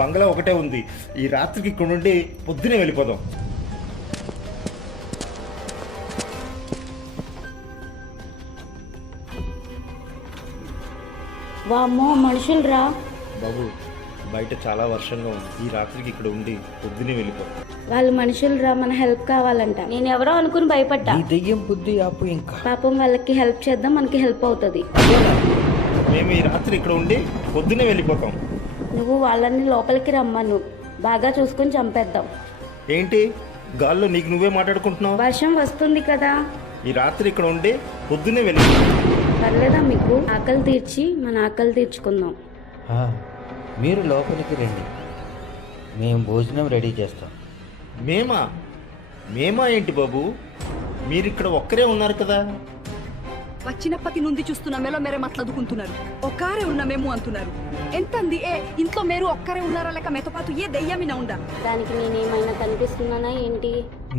బంగ్లా ఒకటే ఉంది. ఈ రాత్రికి ఇక్కడ నుండి పొద్దునే వెళ్ళిపోదాం. వామ్మో మనుషులు రా బాబు, బయట చాలా వర్షంగా ఉంది. ఈ రాత్రికి ఇక్కడ ఉండి పొద్దునే వెళ్ళిపోదాం. వాళ్ళు మనుషులు రా, మన హెల్ప్ కావాలంట. నేను ఎవరో అనుకుని భయపడ్డా. ఈ దెయ్యం బుద్ధి ఆపు ఇంకా. పాపం వాళ్ళకి హెల్ప్ చేద్దాం, మనకి హెల్ప్ అవుతుంది. మేము ఈ రాత్రి ఇక్కడ ఉండి పొద్దునే వెళ్ళిపోతాం. నువ్వు వాళ్ళని లోపలికి రమ్మను, బాగా చూసుకొని చంపేద్దాం. ఏంటి గాల్లో నీకు నువ్వే మాట్లాడుకుంటున్నావు? వర్షం వస్తుంది కదా. ఈ రాత్రి ఇక్కడ ఉండి పొద్దునే వెళ్ళిపోతాం. పర్లేదా మీకు? ఆకలి తీర్చి మన ఆకలి తీర్చుకుందాం. ఆ, మీరు లోపలికి రండి, మేము భోజనం రెడీ చేస్తాం. మేమా మేమా ఏంటి బాబు, మీరు ఇక్కడ ఒక్కరే ఉన్నారు కదా. వచ్చినప్పటి నుండి చూస్తున్నా మేలో మేరే మాట్లాడుకుంటున్నారు. ఒక్కరే ఉన్నా మేము అంటున్నారు. ఎంతంది ఏ ఇంట్లో మీరు ఒక్కరే ఉన్నారా లేక మీతో పాటు ఏ దెయ్యమినా ఉందా? దానికి నేనేమైనా కనిపిస్తున్నానా ఏంటి?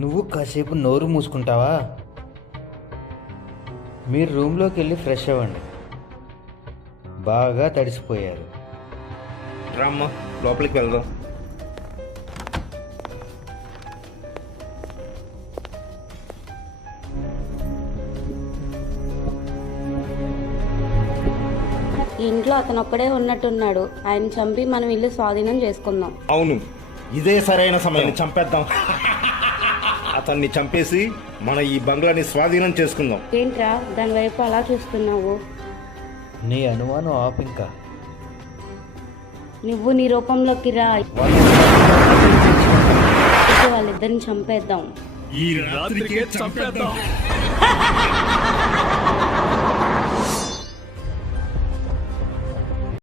నువ్వు కాసేపు నోరు మూసుకుంటావా? మీరు రూమ్లోకి వెళ్ళి ఫ్రెష్ అవ్వండి, బాగా తడిసిపోయారు. రామ్మ, లోపలికి వెళ్దాం. ఈ ఇంట్లో అతను ఒక్కడే ఉన్నట్టున్నాడు. ఆయన చంపి మనం ఇల్లు స్వాధీనం చేసుకుందాం. అవును, ఇదే సరైన సమయం. చంపేద్దాం. అతన్ని చంపేసి మన ఈ బంగ్లాని స్వాధీనం చేసుకుందాం. ఏంట్రా దాని వైపు అలా చూస్తున్నావు? నీ అనుమానం ఆపు ఇంకా. నువ్వు నీ రూపంలోకి రా, వాళ్ళిద్దరిని చంపేద్దాం. ఈ రాత్రికే చంపేద్దాం.